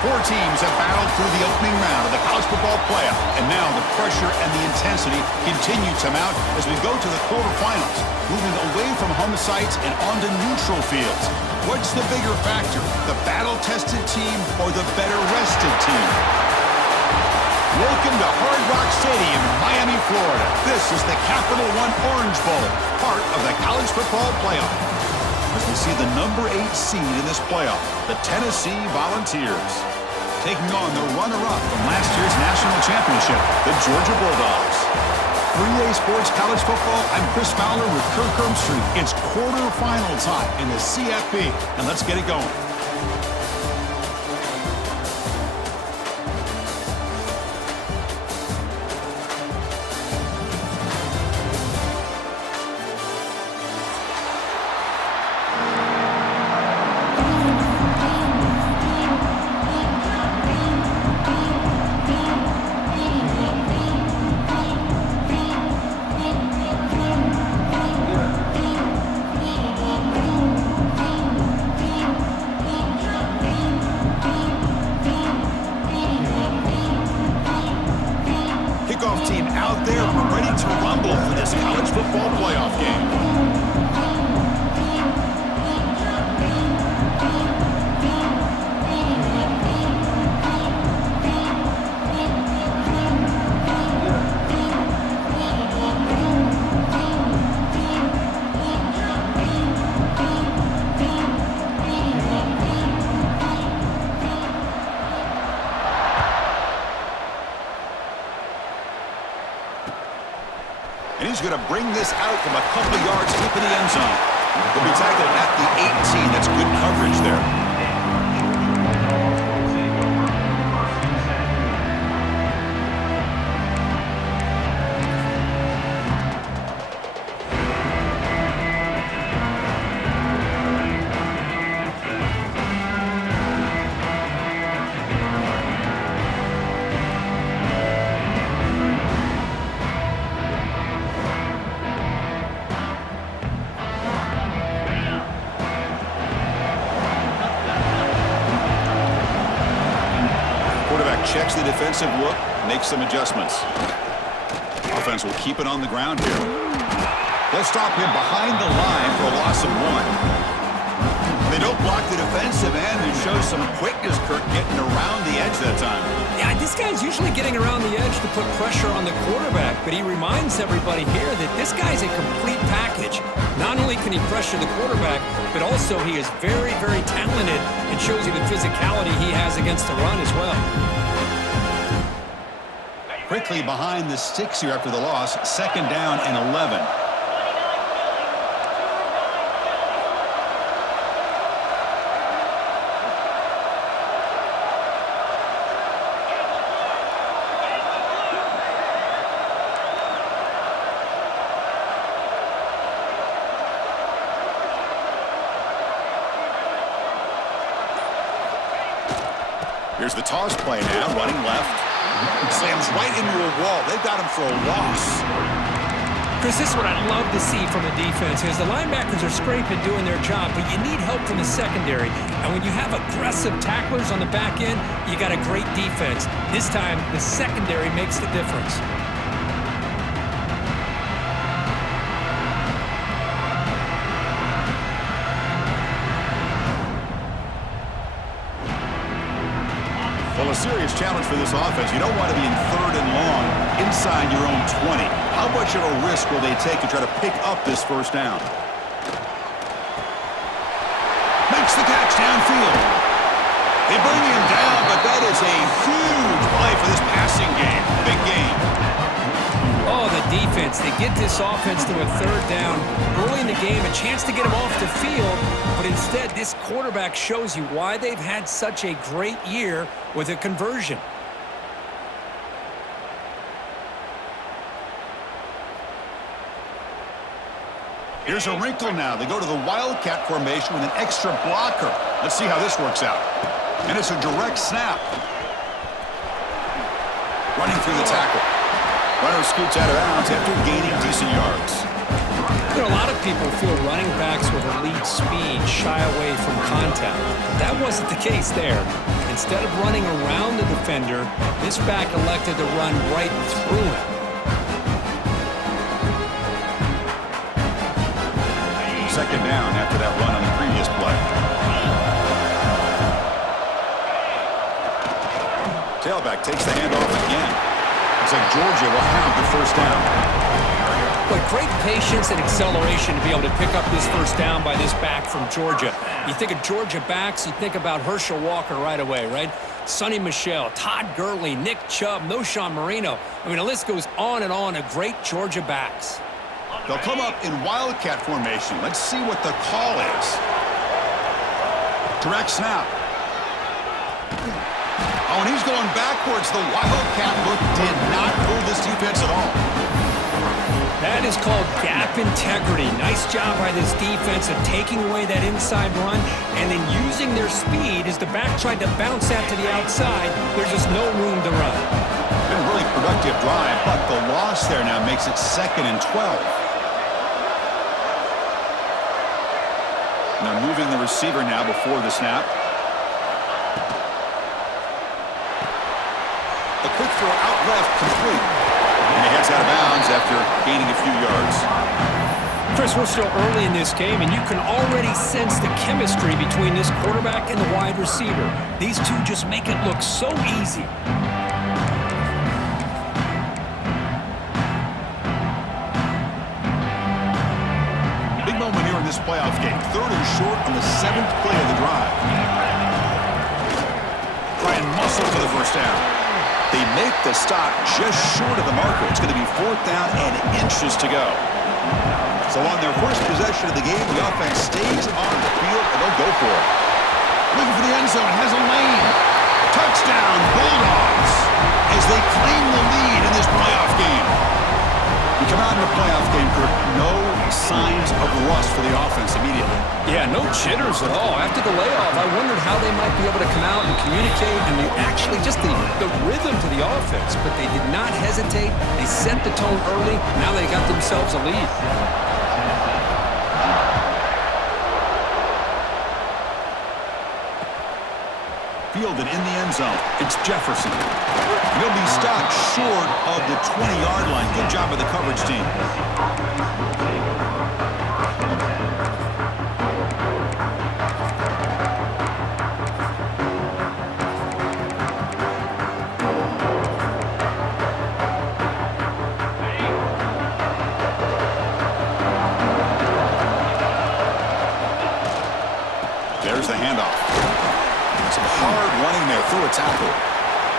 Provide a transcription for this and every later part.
Four teams have battled through the opening round of the college football playoff, and now the pressure and the intensity continue to mount as we go to the quarterfinals, moving away from home sites and onto neutral fields. What's the bigger factor, the battle-tested team or the better-rested team? Welcome to Hard Rock Stadium in Miami, Florida. This is the Capital One Orange Bowl, part of the college football playoff. As we see the number 8 seed in this playoff, the Tennessee Volunteers, taking on the runner-up from last year's national championship, the Georgia Bulldogs. 3A Sports College Football, I'm Chris Fowler with Kirk Herbstreit. It's quarterfinal time in the CFP, and let's get it going. Team out there, we're ready to rumble for this college football playoff game. And he's going to bring this out from a couple of yards deep in the end zone. He'll be tackled at the 18. That's good coverage there. Checks the defensive look, makes some adjustments. Offense will keep it on the ground here. They'll stop him behind the line for a loss of 1. They don't block the defensive end and show some quickness, Kirk, getting around the edge that time. Yeah, this guy's usually getting around the edge to put pressure on the quarterback, but he reminds everybody here that this guy's a complete package. Not only can he pressure the quarterback, but also he is very, very talented and shows you the physicality he has against the run as well. Quickly behind the sticks here after the loss, 2nd down and 11. Here's the toss play now, running left. Slams right into a wall. They've got him for a loss. Chris, this is what I love to see from a defense is the linebackers are scraping doing their job, but you need help from the secondary. And when you have aggressive tacklers on the back end, you got a great defense. This time, the secondary makes the difference. Well, a serious challenge for this offense. You don't want to be in 3rd and long inside your own 20. How much of a risk will they take to try to pick up this 1st down? Makes the catch downfield. They bring him down, but that is a huge play for this passing game. Big game. Oh, the defense. They get this offense to a 3rd down early in the game, a chance to get him off the field, but instead this quarterback shows you why they've had such a great year with a conversion. Here's a wrinkle now. They go to the Wildcat formation with an extra blocker. Let's see how this works out. And it's a direct snap. Running through the tackle. Runner scoots out of bounds after gaining decent yards. You know, a lot of people feel running backs with elite speed shy away from contact, but that wasn't the case there. Instead of running around the defender, this back elected to run right through him. Second down after that run on the previous play. Tailback takes the handoff again. Looks like Georgia will have the 1st down. But great patience and acceleration to be able to pick up this 1st down by this back from Georgia. You think of Georgia backs, you think about Herschel Walker right away, right? Sonny Michel, Todd Gurley, Nick Chubb, Noshawn Marino. I mean, the list goes on and on of great Georgia backs. They'll come up in Wildcat formation. Let's see what the call is. Direct snap. Oh, and he's going backwards. The Wildcat look did not fool this defense at all. That is called gap integrity. Nice job by this defense of taking away that inside run and then using their speed as the back tried to bounce that to the outside. There's just no room to run. Been a really productive drive, but the loss there now makes it 2nd and 12. Now moving the receiver now before the snap. A quick throw out left, complete. And he heads out of bounds after gaining a few yards. Chris, we're still early in this game, and you can already sense the chemistry between this quarterback and the wide receiver. These two just make it look so easy. Big moment here in this playoff game. 3rd and short on the 7th play of the drive. Try and muscle for the 1st down. They make the stop just short of the marker. It's going to be 4th down and inches to go. So on their first possession of the game, the offense stays on the field, and they'll go for it. Looking for the end zone, has a lane. Touchdown, Bulldogs, as they claim the lead in this playoff game. We come out in the playoff game, Kirk, no signs of rust for the offense immediately. Yeah, no jitters at all. After the layoff, I wondered how they might be able to come out and communicate and actually just the rhythm to the offense, but they did not hesitate. They set the tone early. Now they got themselves a lead. Fielded in the end zone. It's Jefferson. He'll be stopped short of the 20-yard line. Good job by the coverage team. Here's the handoff. Some hard running there through a tackle.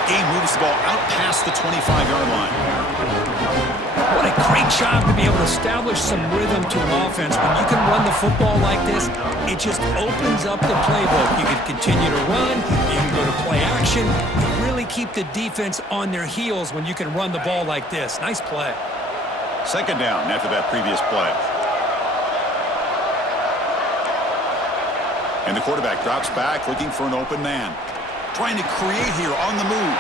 Game moves the ball out past the 25-yard line. What a great job to be able to establish some rhythm to an offense. When you can run the football like this, it just opens up the playbook. You can continue to run. You can go to play action. You really keep the defense on their heels when you can run the ball like this. Nice play. Second down after that previous play. And the quarterback drops back looking for an open man. Trying to create here on the move.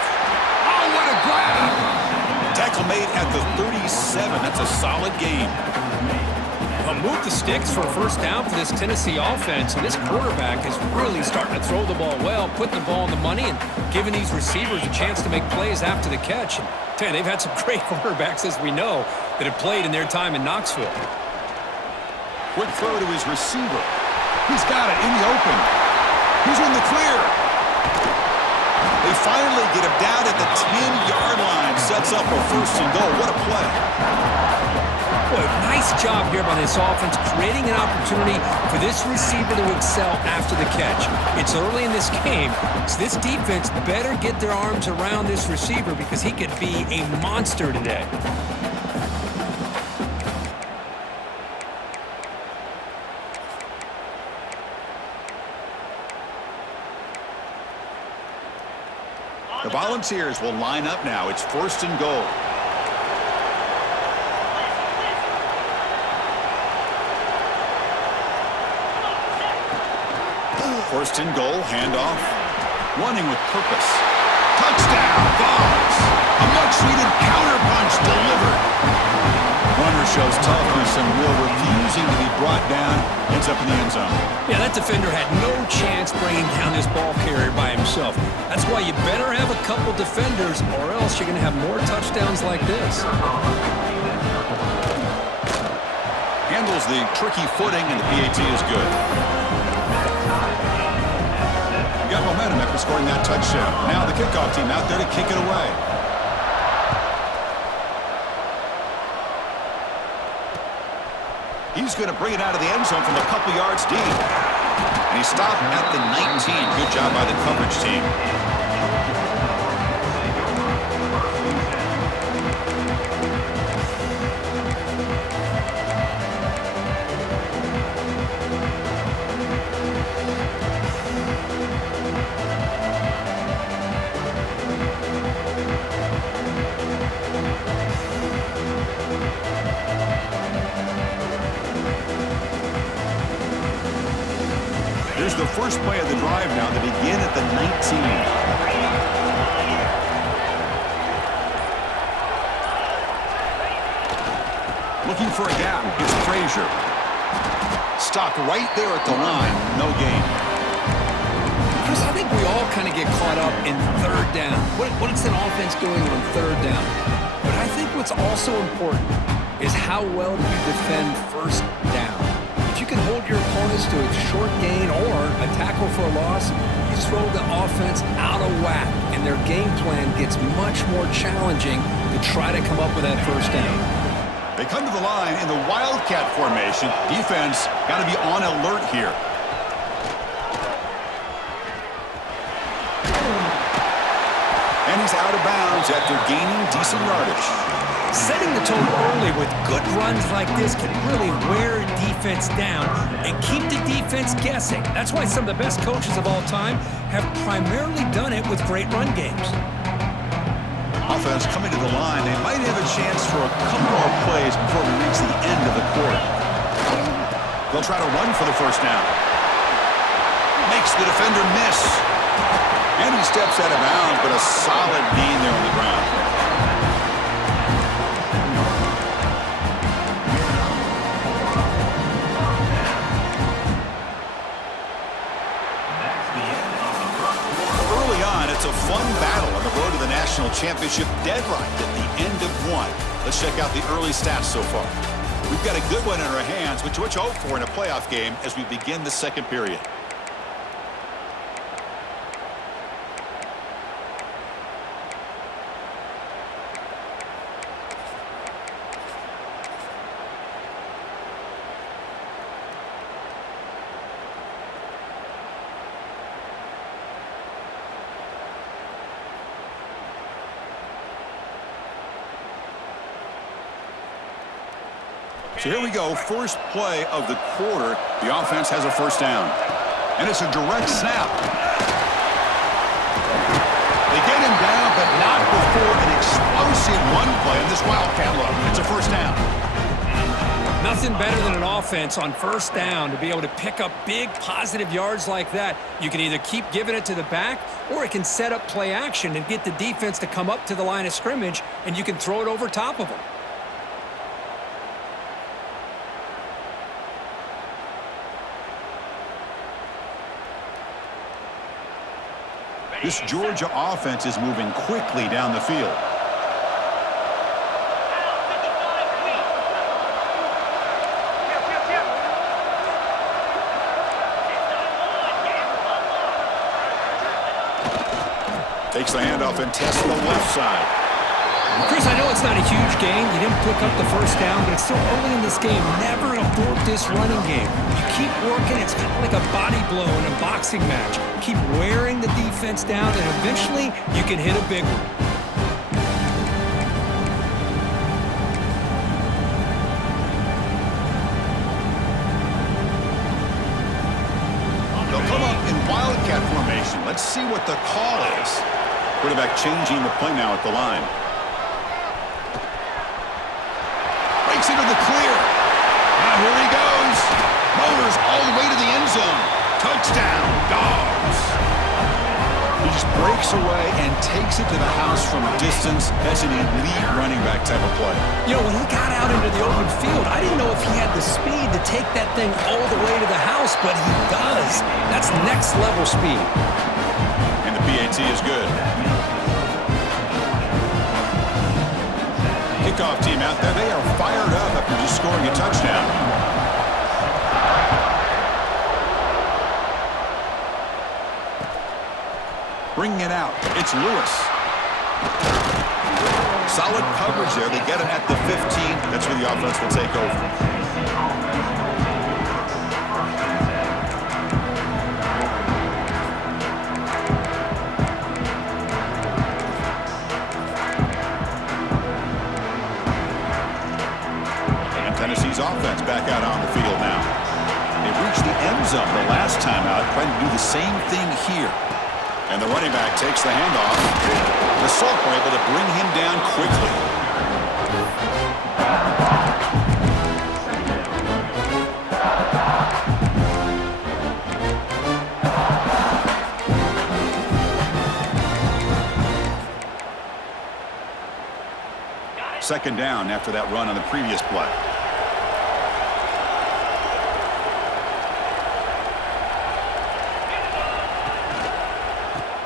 Oh, what a grab! Tackle made at the 37. That's a solid game. Move the sticks for a first down for this Tennessee offense. And this quarterback is really starting to throw the ball well, putting the ball on the money, and giving these receivers a chance to make plays after the catch. And they've had some great quarterbacks, as we know, that have played in their time in Knoxville. Quick throw to his receiver. He's got it in the open. He's in the clear. They finally get him down at the 10-yard line. Sets up a first and goal. What a play. Boy, nice job here by this offense, creating an opportunity for this receiver to excel after the catch. It's early in this game, so this defense better get their arms around this receiver because he could be a monster today. The Volunteers will line up now. It's first and goal. First and goal, handoff. Running with purpose. Touchdown, Vols! A much-needed counterpunch delivered. Runner shows toughness and will, refusing to be brought down. Ends up in the end zone. Yeah, that defender had no chance bringing down this ball carrier by himself. That's why you better have a couple defenders, or else you're going to have more touchdowns like this. Handles the tricky footing, and the PAT is good. Got momentum after scoring that touchdown. Now the kickoff team out there to kick it away. He's going to bring it out of the end zone from a couple yards deep. And he stopped at the 19. Good job by the coverage team. Here's the first play of the drive now to begin at the 19. Looking for a gap. It's Frazier. Stopped right there at the line. No gain. Chris, I think we all kind of get caught up in third down. What is an offense doing on third down? But I think what's also important is how well do you defend first down. If you can hold your opponents to a short gain or a tackle for a loss, you throw the offense out of whack, and their game plan gets much more challenging to try to come up with that first down. They come to the line in the Wildcat formation. Defense got to be on alert here. And he's out of bounds after gaining decent yardage. Setting the tone early with good runs like this can really wear a defense down and keep the defense guessing. That's why some of the best coaches of all time have primarily done it with great run games. Offense coming to the line. They might have a chance for a couple more plays before we reach the end of the quarter. They'll try to run for the first down. Makes the defender miss. And he steps out of bounds, but a solid gain there on the ground. Early on, it's a fun battle on the road to the national championship, deadlocked at the end of one. Let's check out the early stats so far. We've got a good one in our hands, which we hope for in a playoff game as we begin the second period. So here we go, first play of the quarter. The offense has a first down. And it's a direct snap. They get him down, but not before an explosive run play in this Wildcat look. It's a first down. Nothing better than an offense on first down to be able to pick up big positive yards like that. You can either keep giving it to the back, or it can set up play action and get the defense to come up to the line of scrimmage, and you can throw it over top of them. This Georgia offense is moving quickly down the field. Takes the handoff and tests the left side. Chris, I know it's not a huge gain. You didn't pick up the first down, but it's still early in this game. Never abort this running game. You keep working. It's kind of like a body blow in a boxing match. Keep wearing the defense down, and eventually you can hit a big one. They'll come up in Wildcat formation. Let's see what the call is. Quarterback changing the play now at the line. Breaks into the clear. Now here he goes. Motors all the way to the end zone. Touchdown, Dogs. He just breaks away and takes it to the house from a distance. That's an elite running back type of play. You know, when he got out into the open field, I didn't know if he had the speed to take that thing all the way to the house, but he does. That's next level speed. And the PAT is good. Kickoff team out there, they are fired up after just scoring a touchdown. Bringing it out, it's Lewis. Solid coverage there. They get him at the 15. That's where the offense will take over. Tennessee's offense back out on the field now. They reached the end zone the last time out, trying to do the same thing here. And the running back takes the handoff. The Salk were able to bring him down quickly. Second down after that run on the previous play.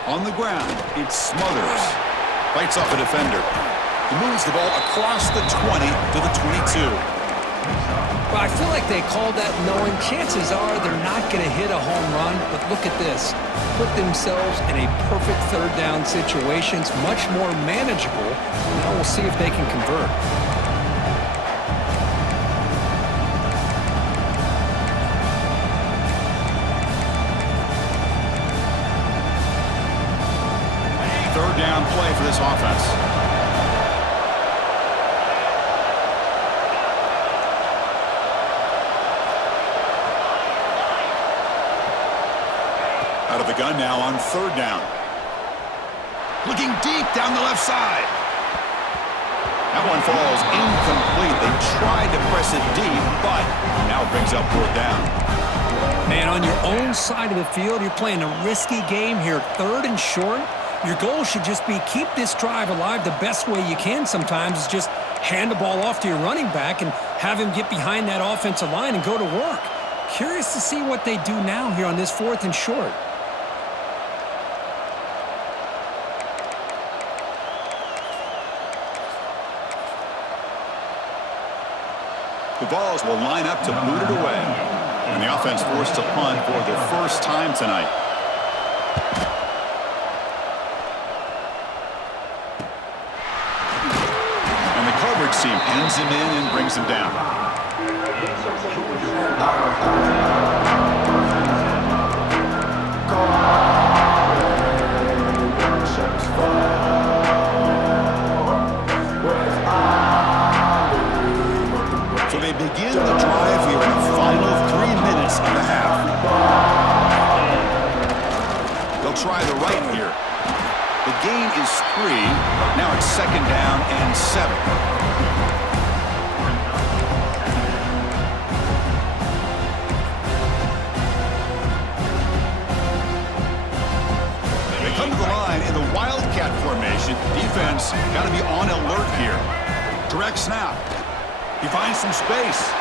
On the ground, it's Smothers. Fights off a defender. He moves the ball across the 20 to the 22. Well, I feel like they called that knowing chances are they're not going to hit a home run, but look at this. Put themselves in a perfect third down situation. It's much more manageable. Now we'll see if they can convert. Third down play for this offense. Out of the gun now on third down. Looking deep down the left side. That one falls incomplete. They tried to press it deep, but now it brings up fourth down. Man, on your own side of the field, you're playing a risky game here. Third and short. Your goal should just be keep this drive alive the best way you can sometimes is just hand the ball off to your running back and have him get behind that offensive line and go to work. Curious to see what they do now here on this fourth and short. The Vols will line up to boot it away. And the offense forced to punt for the first time tonight. And the coverage team pins him in and brings him down. So they begin it's 2nd down and 7. They come to the line in the Wildcat formation. Defense got to be on alert here. Direct snap. He finds some space.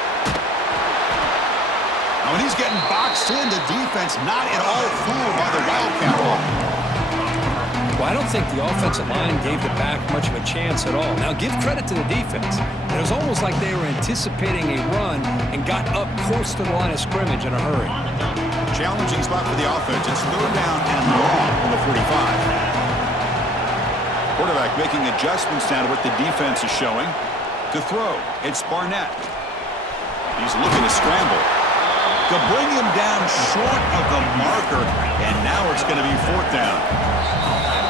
Now, when he's getting boxed in, the defense not at all fooled by the Wildcat ball. Well, I don't think the offensive line gave the back much of a chance at all. Now, give credit to the defense. It was almost like they were anticipating a run and got up close to the line of scrimmage in a hurry. Challenging spot for the offense. It's 3rd down and long from the 45. Quarterback making adjustments now to what the defense is showing. To throw, it's Barnett. He's looking to scramble. To bring him down short of the marker, and now it's going to be 4th down.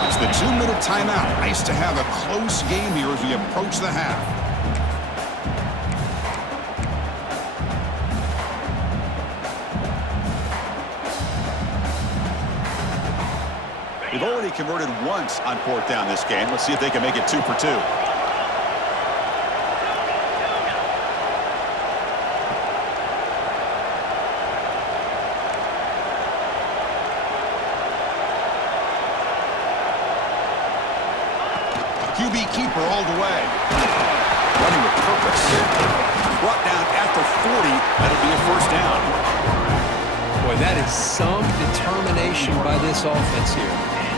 It's the 2-minute timeout. Nice to have a close game here as we approach the half. They've already converted once on 4th down this game. Let's see if they can make it 2 for 2. QB keeper all the way. Running with purpose. Brought down at the 40. That'll be a 1st down. Boy, that is some determination by this offense here.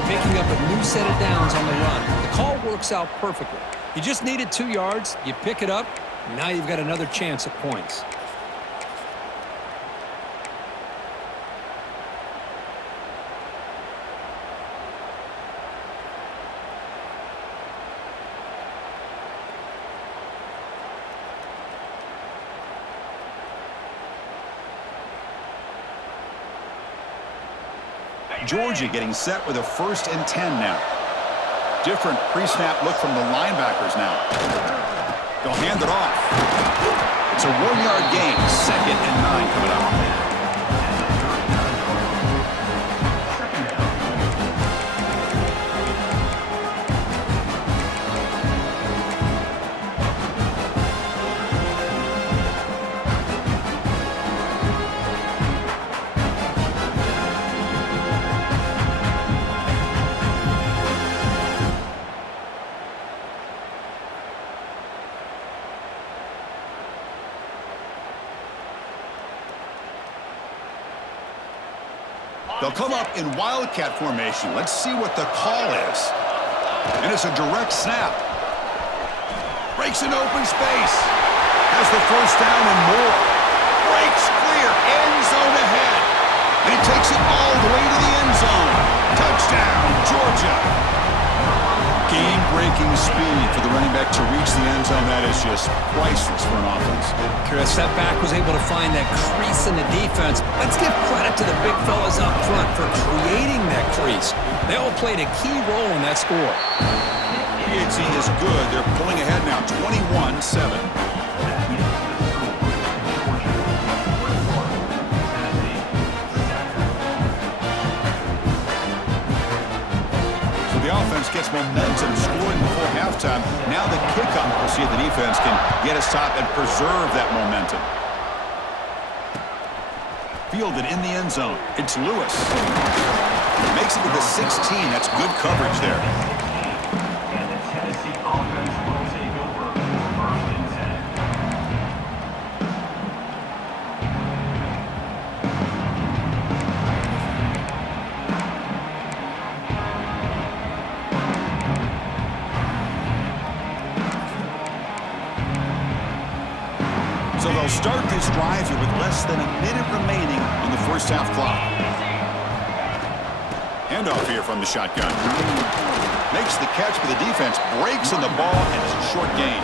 Picking up a new set of downs on the run. The call works out perfectly. You just needed 2 yards. You pick it up. And now you've got another chance at points. Georgia getting set with a 1st and 10 now. Different pre-snap look from the linebackers now. They'll hand it off. It's a 1-yard gain. 2nd and 9 coming up. They'll come up in Wildcat formation. Let's see what the call is. And it's a direct snap. Breaks an open space. Has the 1st down and more. Breaks clear. End zone ahead. And he takes it all the way to the end zone. Touchdown, Georgia. Game-breaking speed for the running back to reach the end zone. That is just priceless for an offense. Chris, that back was able to find that crease in the defense. Let's give credit to the big fellas up front for creating that crease. They all played a key role in that score. PAT is good. They're pulling ahead now, 21-7. The offense gets momentum, scoring before halftime. Now the kickoff. We'll see if the defense can get a stop and preserve that momentum. Fielded in the end zone. It's Lewis. Makes it to the 16. That's good coverage there. And the Tennessee offense will take over 1st and 10. So they'll start this drive here with less than a minute remaining on the 1st half clock. Handoff here from the shotgun. Makes the catch for the defense, breaks in the ball, and it's a short gain.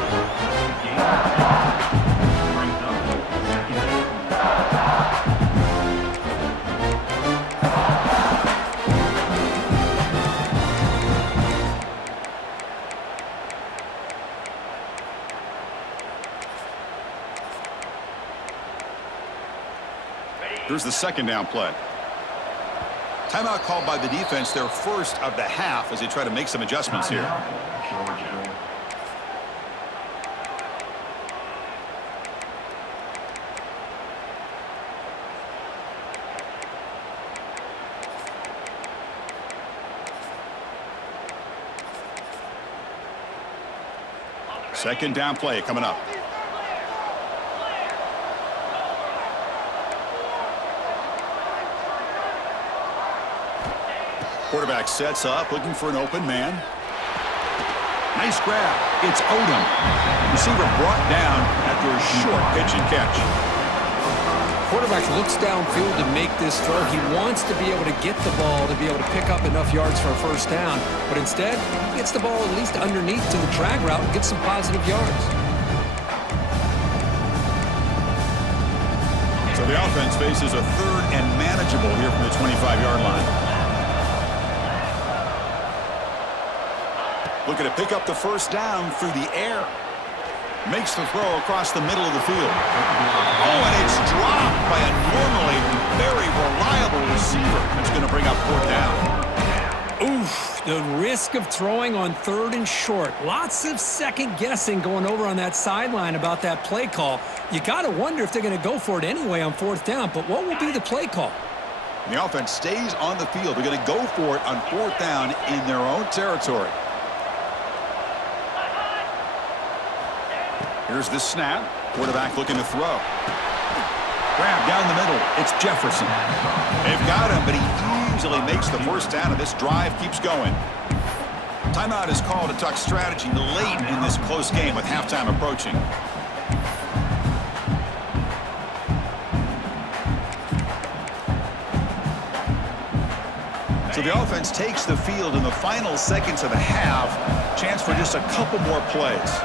Here's the 2nd down play. Timeout called by the defense, their 1st of the half as they try to make some adjustments here. Georgia. Second down play coming up. Quarterback sets up, looking for an open man. Nice grab. It's Odom. Receiver brought down after a short pitch and catch. Quarterback looks downfield to make this throw. He wants to be able to get the ball to be able to pick up enough yards for a first down. But instead, he gets the ball at least underneath to the drag route and gets some positive yards. So the offense faces a third and manageable here from the 25-yard line. Looking to pick up the first down through the air. Makes the throw across the middle of the field. Oh, and it's dropped by a normally very reliable receiver. That's going to bring up fourth down. Oof, the risk of throwing on third and short. Lots of second guessing going over on that sideline about that play call. You got to wonder if they're going to go for it anyway on fourth down, but what will be the play call? The offense stays on the field. They're going to go for it on fourth down in their own territory. Here's the snap. Quarterback looking to throw. Grab down the middle. It's Jefferson. They've got him, but he easily makes the first down, and this drive keeps going. Timeout is called to talk strategy late in this close game with halftime approaching. So the offense takes the field in the final seconds of the half. Chance for just a couple more plays.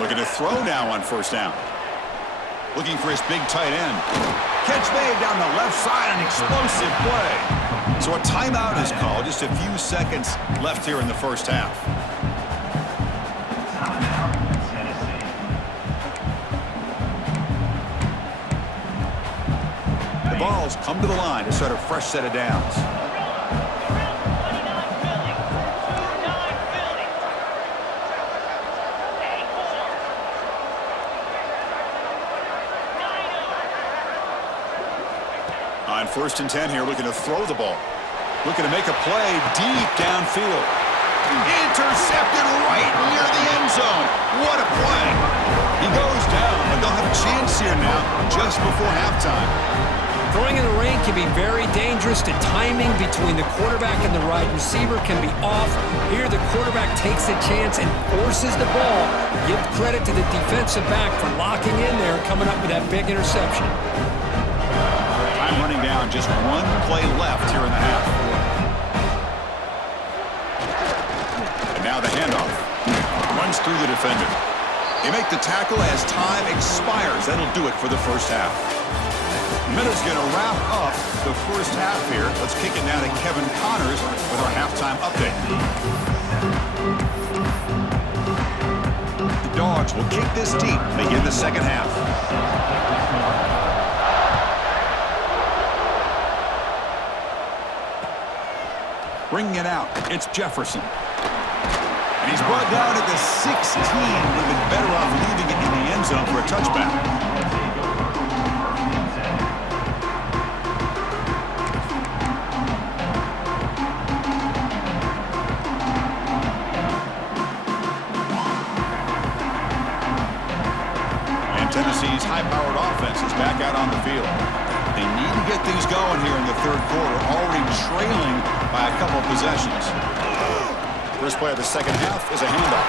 Looking to throw now on first down. Looking for his big tight end. Catch made down the left side, an explosive play. So a timeout is called. Just a few seconds left here in the first half. The Vols come to the line to start a fresh set of downs. On first and 10 here, looking to throw the ball. Looking to make a play deep downfield. Intercepted right near the end zone. What a play. He goes down, but they'll have a chance here now just before halftime. Throwing in the rain can be very dangerous. The timing between the quarterback and the wide receiver can be off. Here, the quarterback takes a chance and forces the ball. Give credit to the defensive back for locking in there and coming up with that big interception. Time running down, just one play left here in the half. And now the handoff. Runs through the defender. They make the tackle as time expires. That'll do it for the first half. Minutes going to wrap up the first half here. Let's kick it now to Kevin Connors with our halftime update. The Dogs will kick this deep to begin the second half. Bringing it out, it's Jefferson. And he's brought down at the 16. Would have been better off leaving it in the end zone for a touchback. Tennessee's high-powered offense is back out on the field. They need to get things going here in the third quarter, already trailing by a couple of possessions. First play of the second half is a handoff.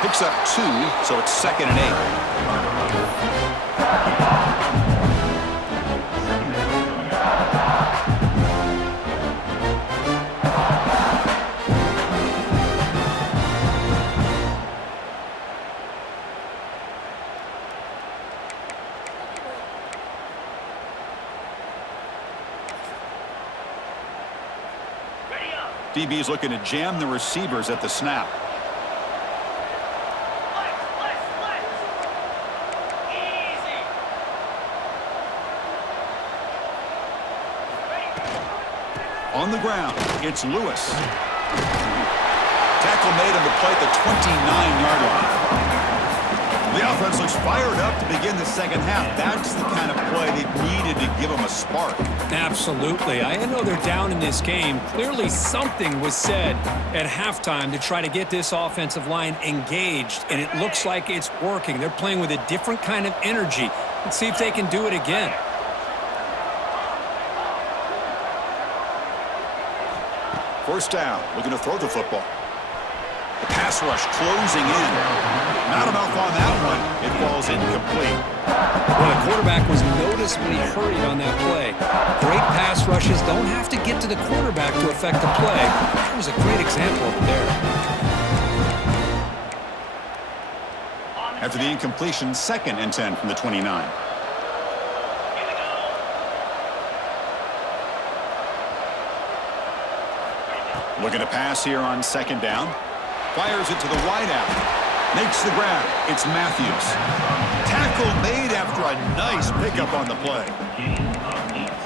Picks up 2, so it's 2nd and 8. DB's looking to jam the receivers at the snap. On the ground, it's Lewis. Tackle made on the play at the 29-yard line. The offense looks fired up to begin the second half. That's the kind of play they needed to give them a spark. Absolutely. I know they're down in this game. Clearly something was said at halftime to try to get this offensive line engaged, and it looks like it's working. They're playing with a different kind of energy. Let's see if they can do it again. First down, looking to throw the football. The pass rush closing in. Not enough on that one. It falls incomplete. Well, the quarterback was noticeably hurried on that play. Great pass rushes don't have to get to the quarterback to affect the play. That was a great example of it there. After the incompletion, 2nd and 10 from the 29. Looking to pass here on 2nd down. Fires it to the wideout. Makes the grab. It's Matthews. Tackle made after a nice pickup on the play.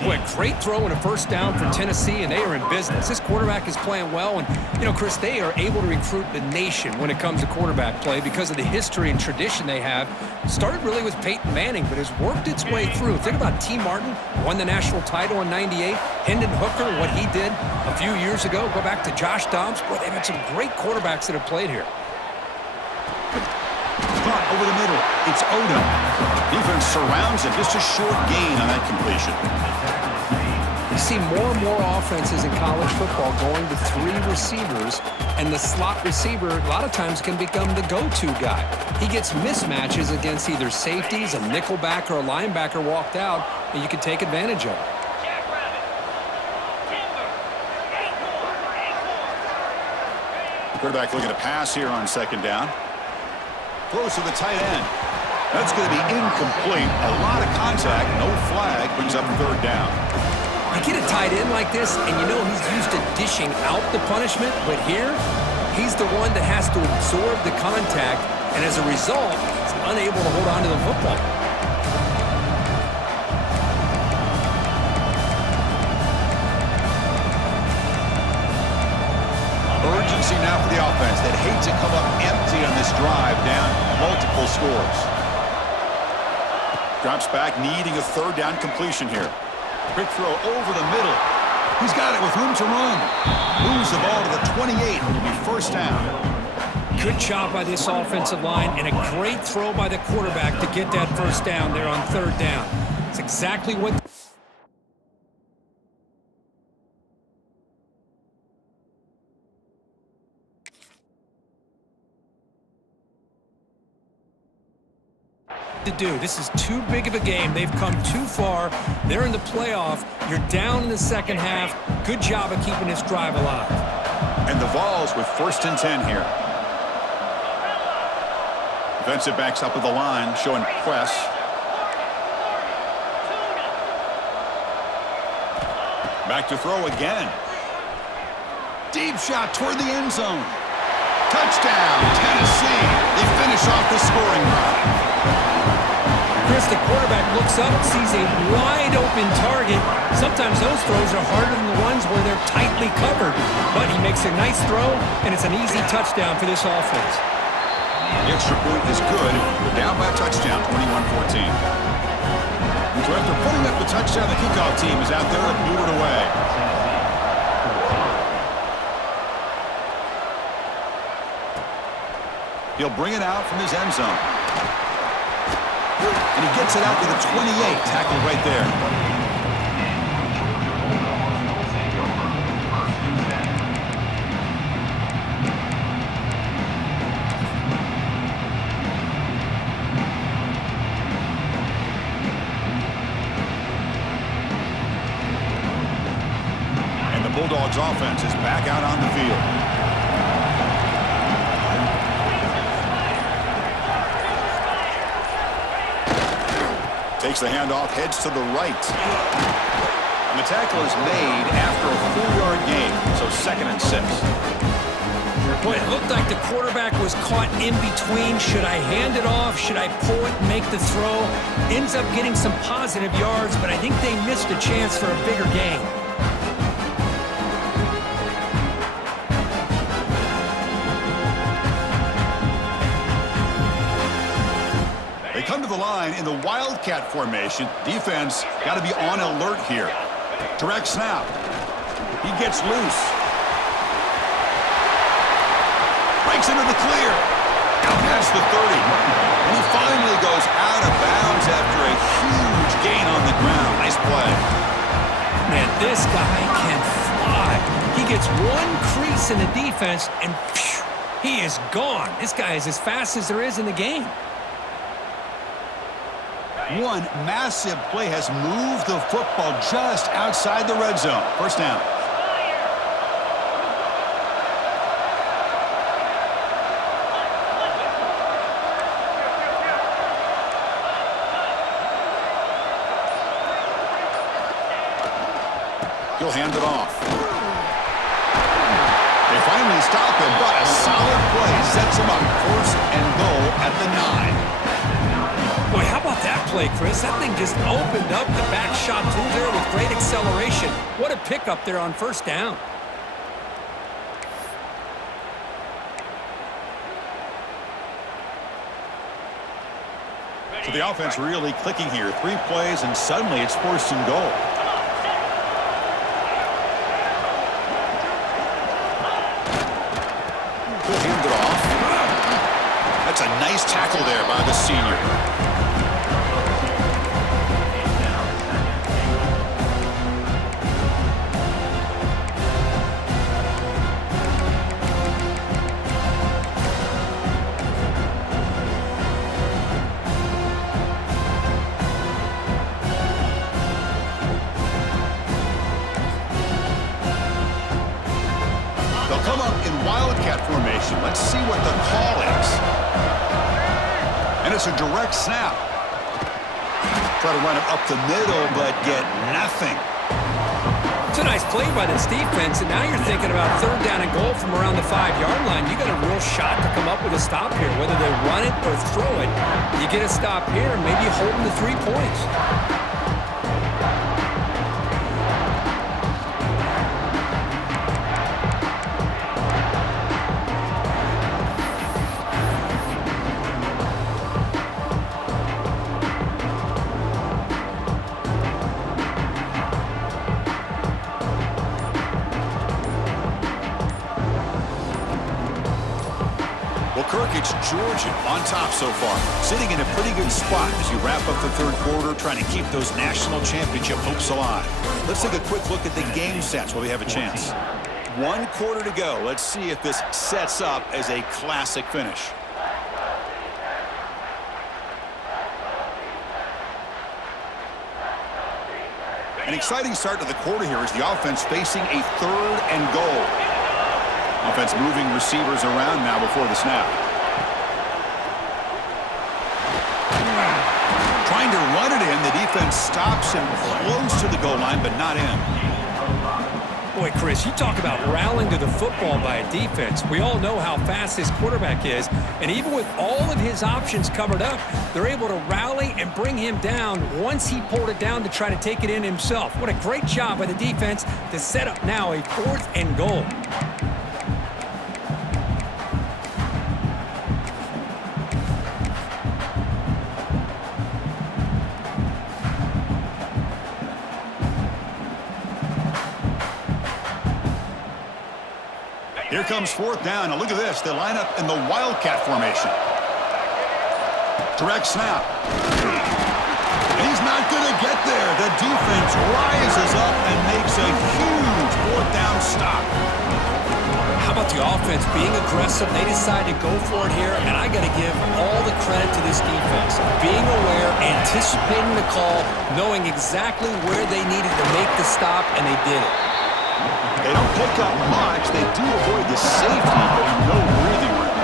Boy, great throw and a first down for Tennessee, and they are in business. This quarterback is playing well, and, Chris, they are able to recruit the nation when it comes to quarterback play because of the history and tradition they have. It started really with Peyton Manning, but has worked its way through. Think about T. Martin, won the national title in '98. Hendon Hooker, what he did a few years ago. Go back to Josh Dobbs. Boy, they've had some great quarterbacks that have played here. Caught over the middle. It's Odom. Defense surrounds him. Just a short gain on that completion. You see more and more offenses in college football going to 3 receivers, and the slot receiver a lot of times can become the go-to guy. He gets mismatches against either safeties, a nickelback, or a linebacker walked out, and you can take advantage of it. Quarterback looking to pass here on 2nd down. Throws to the tight end. That's going to be incomplete. A lot of contact. No flag. Brings up 3rd down. You get a tight end like this, and he's used to dishing out the punishment, but here, he's the one that has to absorb the contact, and as a result, he's unable to hold on to the football. Urgency now for the offense that hates to come up empty on this drive, down multiple scores. Drops back, needing a 3rd down completion here. Quick throw over the middle. He's got it with room to run. Moves the ball to the 28. It'll be 1st down. Good job by this offensive line, and a great throw by the quarterback to get that 1st down there on 3rd down. It's exactly what to do. This is too big of a game. They've come too far. They're in the playoff. You're down in the second half. Good job of keeping this drive alive. And the Vols with 1st and 10 here. Defensive backs up at the line, showing press. Back to throw again. Deep shot toward the end zone. Touchdown, Tennessee. They finish off the scoring drive. Chris, the quarterback looks up, sees a wide-open target. Sometimes those throws are harder than the ones where they're tightly covered. But he makes a nice throw, and it's an easy touchdown for this offense. The extra point is good. We're down by a touchdown, 21-14. And so after putting up the touchdown, the kickoff team is out there and boot it away. He'll bring it out from his end zone. And he gets it out to the 28, tackled right there. And the Bulldogs offense is back out on the field. Takes the handoff, heads to the right. And the tackle is made after a 4-yard gain, so 2nd and 6. Boy, it looked like the quarterback was caught in between. Should I hand it off? Should I pull it and make the throw? Ends up getting some positive yards, but I think they missed a chance for a bigger gain. come to the line in the Wildcat formation. Defense got to be on alert here. Direct snap. He gets loose. Breaks into the clear. Out past the 30. And he finally goes out of bounds after a huge gain on the ground. Nice play. Man, this guy can fly. He gets one crease in the defense, and phew, he is gone. This guy is as fast as there is in the game. One massive play has moved the football just outside the red zone. First down. He'll hand it off. They finally stop him, but a solid play sets him up. First and goal at the 9. Boy, how about that play, Chris? That thing just opened up the back shot through there with great acceleration. What a pickup there on first down. So the offense really clicking here. 3 plays, and suddenly it's first and goal. He'll hand it off. That's a nice tackle there by the senior. They'll come up in Wildcat formation. Let's see what the call is. And it's a direct snap. Try to run it up the middle, but get nothing. It's a nice play by this defense, and now you're thinking about third down and goal from around the 5-yard line. You got a real shot to come up with a stop here. Whether they run it or throw it, you get a stop here, and maybe hold them to 3 points. It's Georgia on top so far, sitting in a pretty good spot as you wrap up the third quarter, trying to keep those national championship hopes alive. Let's take a quick look at the game sets while we have a chance. 1 quarter to go. Let's see if this sets up as a classic finish. An exciting start to the quarter here as the offense facing a third and goal. Offense moving receivers around now before the snap. Trying to run it in, the defense stops him close to the goal line, but not in. Boy, Chris, you talk about rallying to the football by a defense. We all know how fast this quarterback is, and even with all of his options covered up, they're able to rally and bring him down once he pulled it down to try to take it in himself. What a great job by the defense to set up now a 4th and goal. Here comes 4th down. Now look at this. They line up in the Wildcat formation. Direct snap. He's not going to get there. The defense rises up and makes a huge 4th down stop. How about the offense being aggressive? They decide to go for it here, and I got to give all the credit to this defense. Being aware, anticipating the call, knowing exactly where they needed to make the stop, and they did it. They don't pick up much. They do avoid the safety, but no breathing room.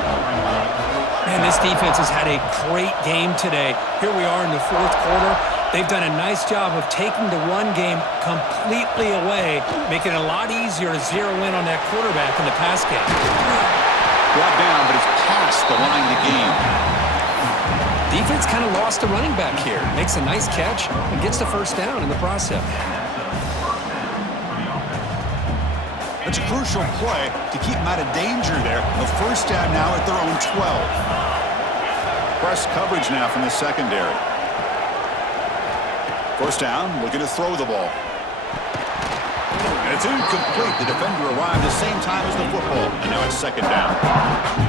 Man, this defense has had a great game today. Here we are in the 4th quarter. They've done a nice job of taking the run game completely away, making it a lot easier to zero in on that quarterback in the pass game. Brought down, but it's past the line to gain. Defense kind of lost the running back here. Makes a nice catch and gets the first down in the process. It's a crucial play to keep them out of danger there. The first down now at their own 12. press coverage now from the secondary. First down, looking to throw the ball. And it's incomplete. The defender arrived the same time as the football, and now it's second down.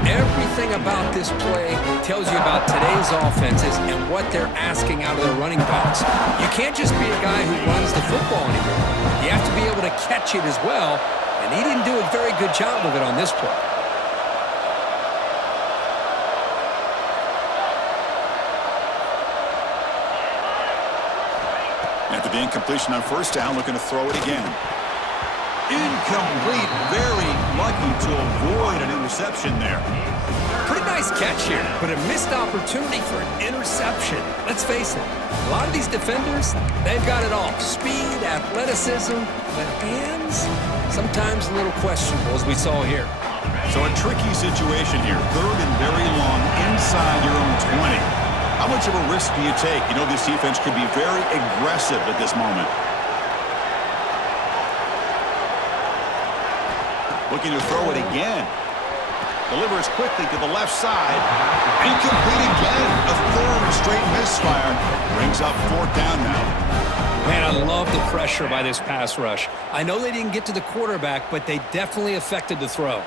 Everything about this play tells you about today's offenses and what they're asking out of their running backs. You can't just be a guy who runs the football anymore. You have to be able to catch it as well, and he didn't do a very good job of it on this play. After the incompletion on first down, looking to throw it again. Incomplete. Very lucky to avoid an interception there. Pretty nice catch here, but a missed opportunity for an interception. Let's face it, a lot of these defenders, they've got it all. Speed, athleticism, but hands, sometimes a little questionable, as we saw here. So a tricky situation here. Third and very long inside your own 20. How much of a risk do you take? You know this defense could be very aggressive at this moment. Looking to throw it again. Delivers quickly to the left side. Incomplete again. A third straight misfire. Brings up fourth down now. Man, I love the pressure by this pass rush. I know they didn't get to the quarterback, but they definitely affected the throw.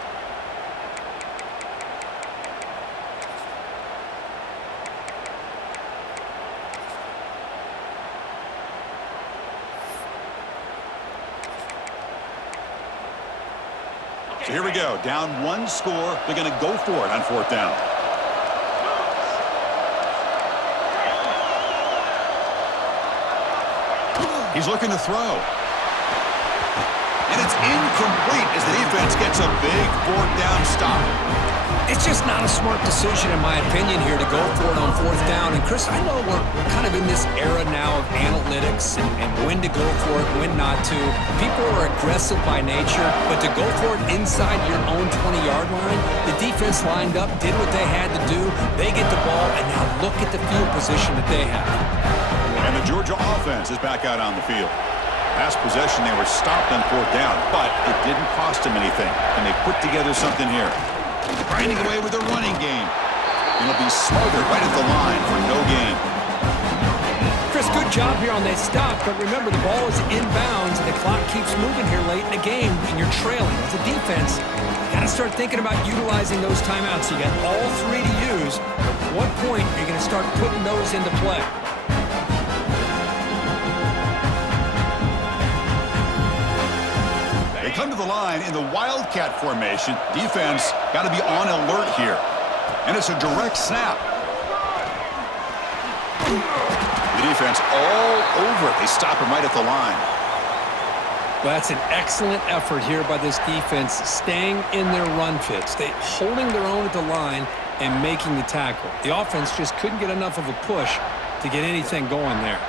So here we go. Down one score. They're going to go for it on fourth down. He's looking to throw. And it's incomplete as the defense gets a big fourth down stop. It's just not a smart decision, in my opinion, here to go for it on fourth down. And, Chris, I know we're kind of in this era now of analytics and when to go for it, when not to. People are aggressive by nature, but to go for it inside your own 20-yard line, the defense lined up, did what they had to do. They get the ball, and now look at the field position that they have. And the Georgia offense is back out on the field. Last possession, they were stopped on fourth down, but it didn't cost them anything. And they put together something here. Grinding away with the running game. It'll be smothered right at the line for no gain. Chris, good job here on that stop, but remember the ball is inbounds and the clock keeps moving here late in the game and you're trailing. As a defense, you got to start thinking about utilizing those timeouts. You got all three to use. At what point are you going to start putting those into play? They come to the line in the Wildcat formation. Defense got to be on alert here. And it's a direct snap. The defense all over it. They stop him right at the line. Well, that's an excellent effort here by this defense, staying in their run fits. They holding their own at the line and making the tackle. The offense just couldn't get enough of a push to get anything going there.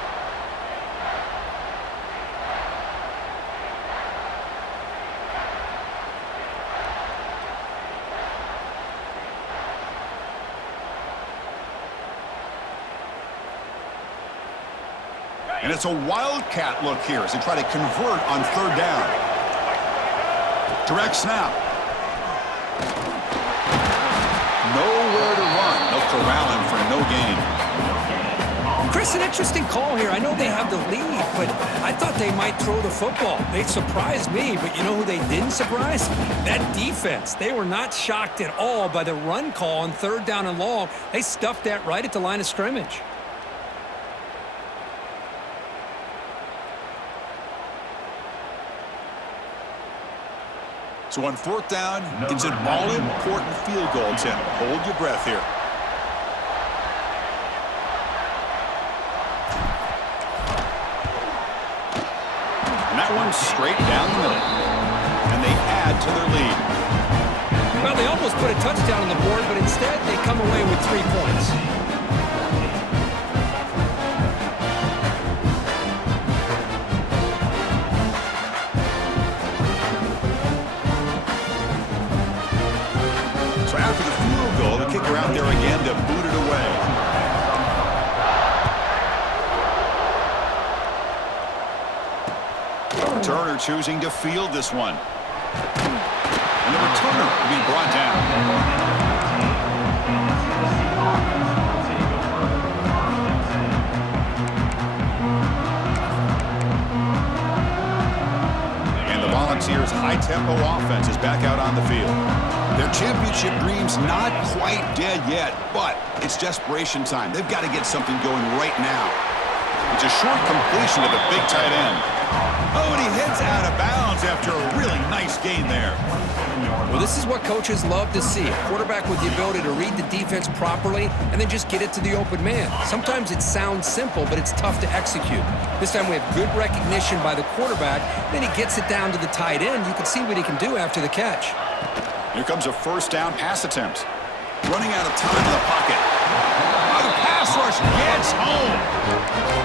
And it's a Wildcat look here as they try to convert on third down. Direct snap. Nowhere to run. They'll corral him for no gain. Chris, an interesting call here. I know they have the lead, but I thought they might throw the football. They surprised me, but you know who they didn't surprise? That defense. They were not shocked at all by the run call on third down and long. They stuffed that right at the line of scrimmage. So on fourth down, it's an all-important field goal attempt. Hold your breath here. And that one's straight down the middle. And they add to their lead. Well, they almost put a touchdown on the board, but instead they come away with 3 points. After the field goal, the kicker out there again to boot it away. Turner choosing to field this one. And the returner will be brought down. offense is back out on the field. Their championship dream's not quite dead yet, but it's desperation time. They've got to get something going right now. It's a short completion to the big tight end. Oh, and he heads out of bounds after a really nice gain there. Well, this is what coaches love to see. A quarterback with the ability to read the defense properly and then just get it to the open man. Sometimes it sounds simple, but it's tough to execute. This time we have good recognition by the quarterback. Then he gets it down to the tight end. You can see what he can do after the catch. Here comes a first down pass attempt. Running out of time in the pocket. Oh, the pass rush gets home.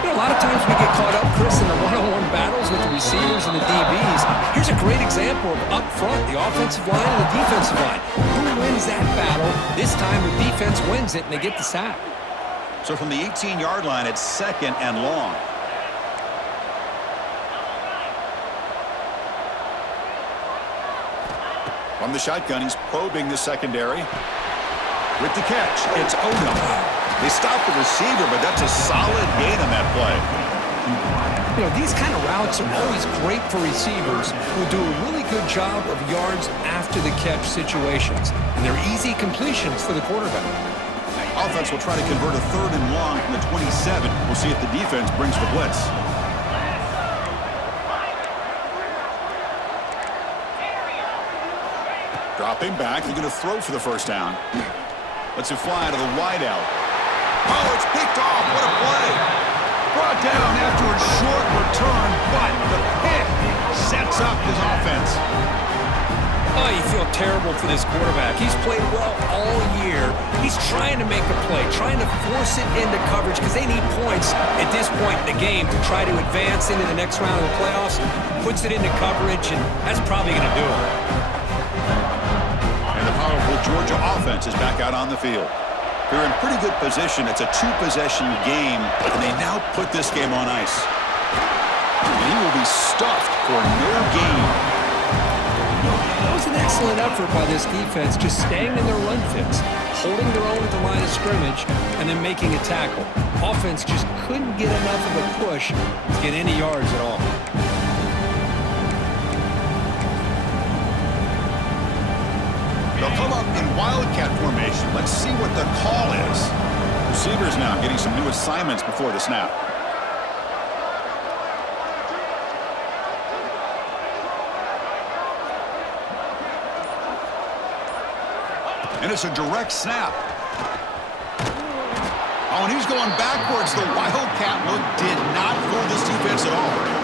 You know, a lot of times we get caught up, Chris, in the one-on-one battles with the receivers and the DBs. Here's a great example of up front, the offensive line and the defensive line. Who wins that battle? This time the defense wins it and they get the sack. So from the 18-yard line, it's 2nd and long. From the shotgun, he's probing the secondary. With the catch, it's Odom. They stop the receiver, but that's a solid gain on that play. You know, these kind of routes are always great for receivers who do a really good job of yards after the catch situations. And they're easy completions for the quarterback. Offense will try to convert a 3rd and long from the 27. We'll see if the defense brings the blitz. Dropping back, he's going to throw for the first down. Lets it fly to the wideout. Oh, it's picked off. What a play. Brought down after a short return, but the pick sets up his offense. Oh, you feel terrible for this quarterback. He's played well all year. He's trying to make a play, trying to force it into coverage because they need points at this point in the game to try to advance into the next round of the playoffs. Puts it into coverage, and that's probably going to do it. And the powerful Georgia offense is back out on the field. They're in pretty good position. It's a 2-possession game, and they now put this game on ice. And he will be stuffed for no gain. That was an excellent effort by this defense, just staying in their run fits, holding their own at the line of scrimmage, and then making a tackle. Offense just couldn't get enough of a push to get any yards at all. They'll come up in wildcat formation. Let's see what the call is. Receivers now getting some new assignments before the snap. And it's a direct snap. Oh, and he's going backwards. The wildcat look did not fool this defense at all.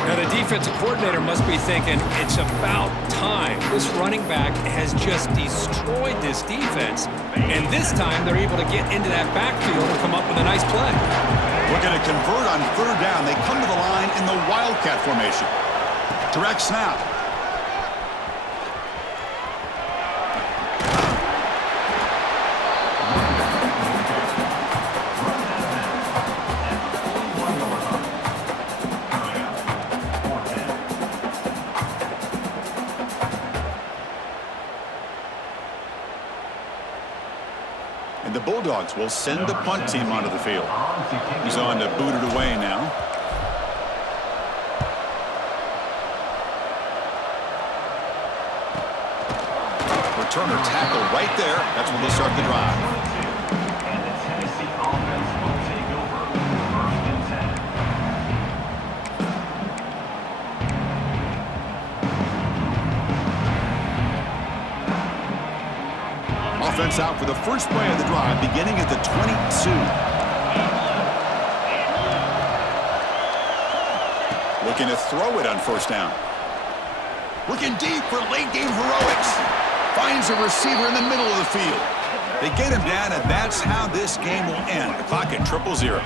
Now, the defensive coordinator must be thinking, it's about time. This running back has just destroyed this defense. And this time, they're able to get into that backfield and come up with a nice play. We're going to convert on 3rd down. They come to the line in the wildcat formation. Direct snap. And the Bulldogs will send the punt team onto the field. He's on to boot it away now. Returner tackle right there. That's when they start the drive. And the Tennessee offense will take over 1st and 10. Offense out for the first play of the drive, beginning at the 22. Looking to throw it on 1st down. Looking deep for late game heroics. Finds a receiver in the middle of the field. They get him down, and that's how this game will end. The clock at 0-0.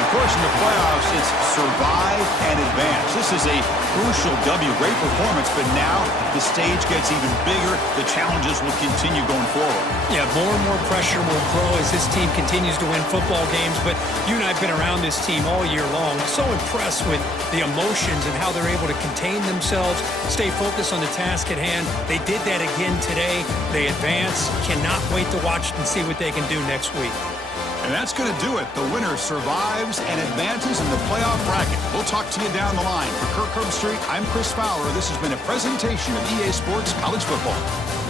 Of course, in the playoffs, it's survive and advance. This is a crucial W. Great performance, but now the stage gets even bigger. The challenges will continue going forward. Yeah, more and more pressure will grow as this team continues to win football games. But you and I have been around this team all year long. So impressed with the emotions and how they're able to contain themselves, stay focused on the task at hand. They did that again today. They advance. Cannot wait to watch and see what they can do next week. And And that's going to do it. The winner survives and advances in the playoff bracket. We'll talk to you down the line. For Kirk Herbstreit, I'm Chris Fowler. This has been a presentation of EA Sports College Football.